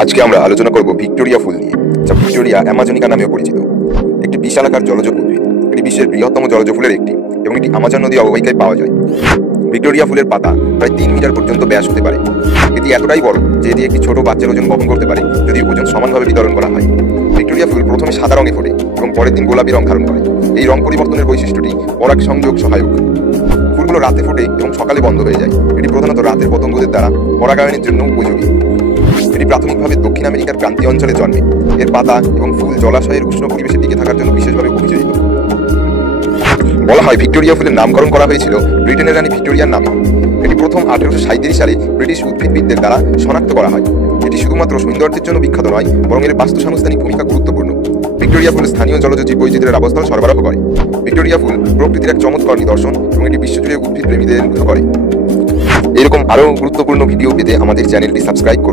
আজকে আমরা আলোচনা করব ভিক্টোরিয়া ফুল নিয়ে, যা ভিক্টোরিয়া অ্যামাজনিকা নামেও পরিচিত। একটি বিশালাকার জলজ উদ্ভিদ, এটি বিশ্বের বৃহত্তম জলজ ফুলের একটি এবং এটি আমাজন নদী অববাহিকায় পাওয়া যায়। ভিক্টোরিয়া ফুলের পাতা প্রায় 3 মিটার পর্যন্ত ব্যাস হতে পারে। এটি এতটাই বড় যে এটি একটি ছোট বাচ্চার ওজন বহন করতে পারে যদি ওজন সমানভাবে বিতরণ করা হয়। ভিক্টোরিয়া ফুল প্রথমে সাদা রঙে ফোটে এবং পরের দিন গোলাপি রং ধারণ করে। এই রং পরিবর্তনের বৈশিষ্ট্যটি পরাগ সংযোগ সহায়ক। ফুলগুলো রাতে ফোটে এবং সকালে বন্ধ হয়ে যায়। এটি প্রধানত রাতের পতঙ্গদের দ্বারা পরাগায়নের জন্য উপযোগী। এটি প্রাথমিকভাবে দক্ষিণ আমেরিকার ক্রান্তীয় অঞ্চলে জন্মে। এর পাতা এবং ফুল জলাশয়ের উষ্ণ পরিবেশে টিকে থাকার জন্য বিশেষভাবে অভিযোজিত। বলা হয় ভিক্টোরিয়া ফুলের নামকরণ করা হয়েছিল ব্রিটেনের রানী ভিক্টোরিয়ার নামে। এটি প্রথম 1837 সালে ব্রিটিশ উদ্ভিদবিদদের দ্বারা শনাক্ত করা হয়। এটি শুধুমাত্র সৌন্দর্যের জন্য বিখ্যাত নয়, বরং এর বাস্তুসাংস্থানিক ভূমিকা গুরুত্বপূর্ণ। ভিক্টোরিয়া ফুল স্থানীয় জলজ জীববৈচিত্র্যের আবাসস্থল সরবরাহ করে। ভিক্টোরিয়া ফুল প্রকৃতির এক চমৎকার নিদর্শন এবং এটি বিশ্বজুড়ে উদ্ভিদ প্রেমীদের মুগ্ধ করে। এরকম আরও গুরুত্বপূর্ণ ভিডিও পেতে আমাদের চ্যানেলটি সাবস্ক্রাইব করুন।